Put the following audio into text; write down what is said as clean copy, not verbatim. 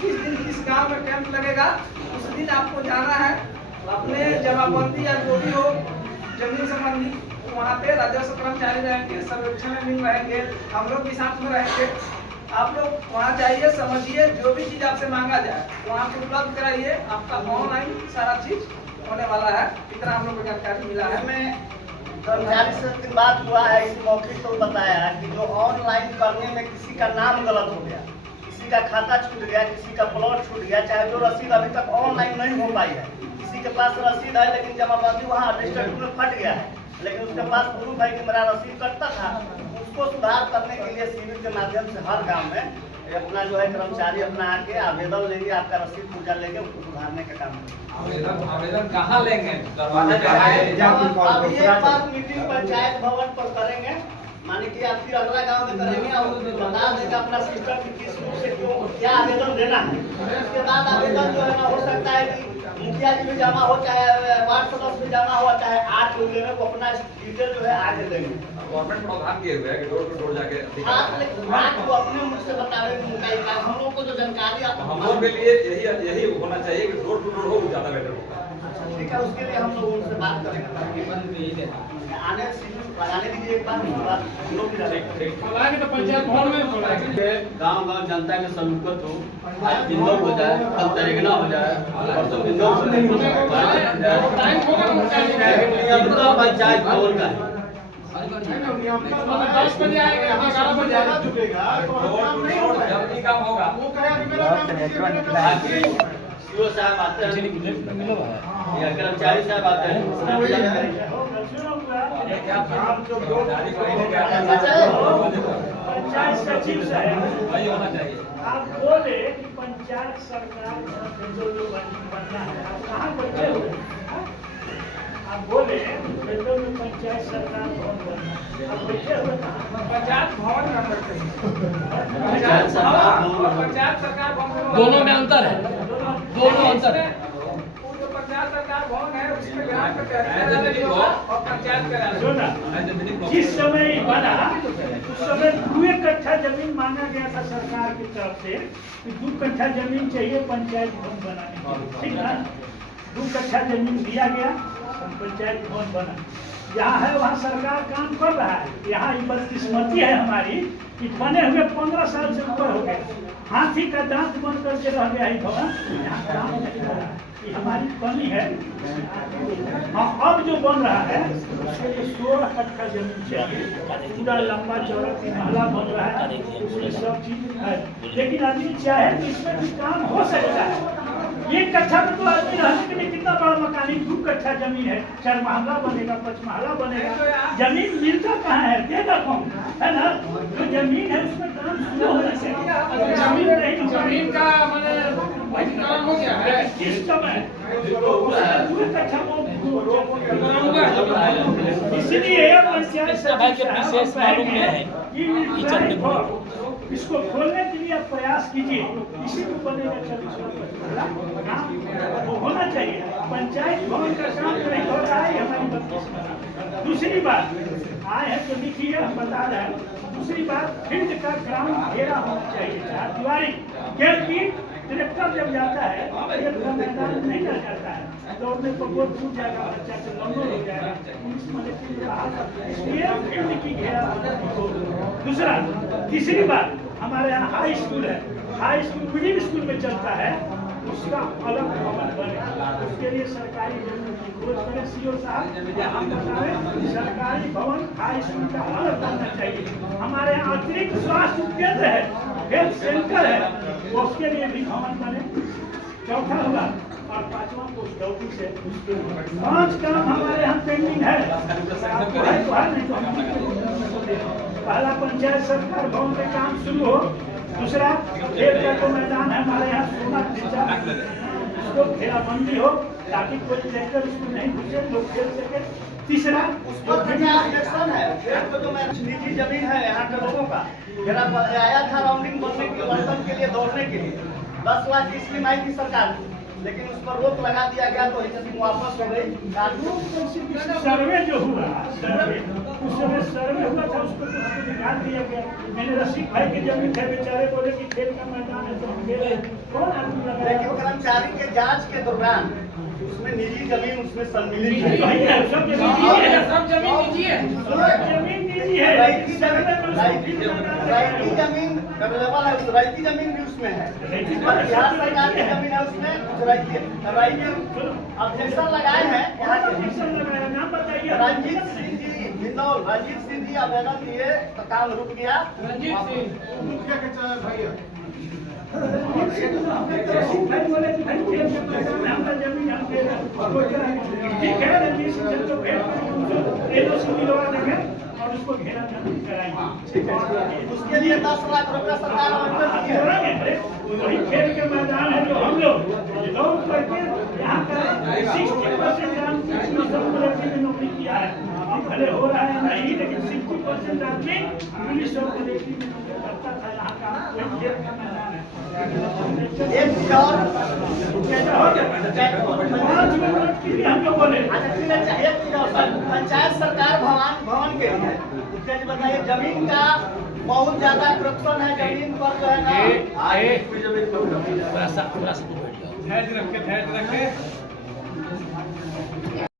किस दिन किस गांव में कैंप लगेगा, उस दिन आपको जाना है। अपने जमाबंदी या जो भी हो जमीन संबंधी, वहाँ पे राजस्व कर्मचारी रहेंगे, सर्वेक्षण में रहेंगे, हम लोग भी साथ में रहेंगे। आप लोग वहाँ जाइए, समझिए, जो भी चीज़ आपसे मांगा जाए वहाँ पे उपलब्ध कराइए। आपका ऑनलाइन सारा चीज होने वाला है, इतना हम लोग को जानकारी मिला है। हमें कर्मचारी से बात हुआ है, इस मौके को बताया है कि जो ऑनलाइन करने में किसी का नाम गलत हो गया, किसी का खाता छूट गया, किसी का प्लॉट छूट गया, चाहे जो रसीद अभी तक ऑनलाइन नहीं हो पाई है, किसी के पास रसीद है लेकिन जमाबंदी वहाँ रजिस्टर्ड में फट गया है, लेकिन उसके पास प्रूफ है कि मेरा रसीद कटता था, उसको सुधार करने के लिए शिविर के माध्यम से हर गाँव में अपना जो है कर्मचारी अपना आके आवेदन लेंगे, आपका रसीद पूजा लेंगे, उसको सुधारने का काम करेंगे। आवेदन कहाँ लेंगे? अब एक बार मीटिंग पंचायत भवन पर करेंगे, माने कि आप फिर अगला गांव में करेंगे और बता देंगे अपना सिस्टम की किस रूप से क्यों क्या आवेदन देना है। उसके बाद आवेदन जो है ना, हो सकता है कि मुखिया जी भी जमा हो, चाहे वार्ड सदस्य भी जमा हो, चाहे 8 लोग लेने को अपना डिटेल जो है आगे देंगे। गवर्नमेंट प्रावधान किए हुए हैं कि डोर टू डोर जाके बात को अपने मुख से बतावे, हम लोग को जो जानकारी हम लोग के लिए यही होना चाहिए कि डोर टू डोर हो, ज्यादा बेटर होगा। ठीक है, उसके लिए हम लोग उनसे बात करेंगे। आने लगाने दीजिए एक बार, हम लोग भी तो पंचायत भवन में बोलाएंगे। गांव जनता के सम्मुखत हो, आज इंदौर हो जाए, कल तेलंगाना हो जाए, परसों इंदौर पंचायत भवन का है। 10 बजे आएगा, 11 बजे काम होगा। वो सीओ साहब आते हैं या कर्मचारी साहब आते हैं। पंचायत सचिव साहब वही होना चाहिए। आप बोले कि पंचायत सरकार जो बनना है, आप कहाँ बैठे हुए हैं? आप बोले बेटों में पंचायत सरकार भवन बनना है, आप बैठे हुए कहाँ? पंचायत भवन में बैठे हैं। पंचायत सरकार भवन दोनों में अंतर है, दोनों अंतर है। पंचायत सरकार भवन है, उसमें ग्राम का और पंचायत का जिस समय बना उस समय 2 कट्ठा जमीन मांगा गया था सरकार की तरफ से कि 2 कट्ठा जमीन चाहिए पंचायत भवन बनाने के लिए, ठीक है। 2 कट्ठा जमीन दिया गया, पंचायत भवन बना। जहाँ है वहाँ सरकार काम कर रहा है। यहाँ बदकिस्मती है हमारी कि बने हुए 15 साल से ऊपर हो गए, हाथी का दांत बंद करके रह गया है भवन, यहाँ काम नहीं हो रहा है। ये हमारी कमी है। अब जो बन रहा है उसके लिए 16 कट्ठा जमीन चाहिए, पूरा लंबा चौड़ा 3 महला बन रहा है, उसमें सब चीज है। लेकिन आदमी चाहे तो इसमें भी काम हो सकता है। 1 कट्ठा में तो आदमी रहने के लिए कितना बड़ा मकान है, 2 कट्ठा जमीन है, 4 महला बनेगा, 5 महला बनेगा। जमीन मिलता कहाँ है, देगा कौन, है ना। जो जमीन है उसमें काम शुरू होना चाहिए। जमीन नहीं, जमीन का मैंने काम हो गया है इस समय इसलिए पंचायत विशेष मालूम है इसको खोलने के लिए आप प्रयास कीजिए, इसी को बनेगा वो होना चाहिए। पंचायत भवन का काम नहीं हो रहा है, हमारी बदकिस्मती। दूसरी बात, आए हैं तो लिखिए, हम बता रहे हैं। दूसरी बात, फील्ड का ग्राउंड घेरा होना चाहिए, दीवारी, क्योंकि ट्रैक्टर जब जाता है ये मैदान नहीं रह जाता है, दौड़ने पर गोल टूट जाएगा, बच्चा से लंबे हो जाएगा, इसलिए फील्ड की घेरा हो। दूसरा, तीसरी बात, हमारे यहाँ हाई स्कूल है, हाई स्कूल मिडिल स्कूल में चलता है, उसका अलग भवन बने, उसके लिए सरकारी जमीन की खोज करें। सीओ साहब सरकारी भवन हाई स्कूल का अलग बनना चाहिए। हमारे यहाँ अतिरिक्त स्वास्थ्य केंद्र है, हेल्थ सेंटर है, उसके लिए भी भवन बने। चौथा हुआ और 5वां पोस्ट ऑफिस है, 5 काम हमारे यहाँ पेंडिंग है। पहला पंचायत सरकार भवन में काम शुरू हो। दूसरा, खेल का जो मैदान है हमारे यहाँ सोना खींचा, उसको घेराबंदी हो ताकि कोई ट्रैक्टर उसको नहीं घुसे, लोग खेल सके। तीसरा, उसको सेक्शन है, जो निजी जमीन है यहाँ के लोगों का, मेरा आया था राउंडिंग बनने के वर्तन के लिए, दौड़ने के लिए 10 लाख की स्कीम आई थी सरकार, लेकिन उस पर रोक लगा दिया गया, तो वापस हो गई। सर्वे जो हुआ, सर्वे उस समय सर्वे हुआ था, उसको तो उसको निकाल दिया गया। मैंने रसिक भाई की जमीन थे, बेचारे बोले कि खेल का मैदान है तो हम दे रहे हैं। कौन आदमी लेकिन लगाया? कर्मचारी के जांच के दौरान उसमें निजी जमीन उसमें सम्मिलित है। भाई है, सब जमीन निजी है, सब जमीन निजी है। सब जमीन निजी है। राइती सर्वे में उसको राइती फिर लगाया राइती गया। जमीन अवेलेबल है, उस राइती जमीन भी उसमें है। पर बिहार सरकार की जमीन है उसमें कुछ राइती है। राइती ऑब्जेक्शन लगाए हैं यहाँ के ऑब्जेक्शन लगाया, नाम बताइए। रंजीत सिंह जी हिंदौल, रंजीत सिंह जी आवेदन दिए तो काम रुक गया। रंजीत सिंह भाई बोले कि भाई खेल के मैदान में हमारा जमीन हम दे रहे हैं। ठीक है, रंजीत सिंह से तो भेंट LOC दिलवा देंगे और उसको घेरा जमीन कराएंगे। ठीक है, उसके लिए 10 लाख रुपया सरकार आवंटित की है। वही खेल के मैदान है जो हम लोग करके यहाँ का 60% काम पुलिस में नौकरी किया है। भले हो रहा है नहीं, लेकिन 60% आदमी पुलिस और मिलिट्री में नौकरी करता था। यहाँ का वही खेल का मैदान है। एक चीज और पाँच मिनट के लिए हम लोग बोले अच्छा ठीक है, एक चीज और सर, पंचायत सरकार भवन के लिए उसके लिए बताइए जमीन का बहुत ज्यादा करप्शन है। जमीन पर जो है ना थोड़ा सा बैठ जाओ।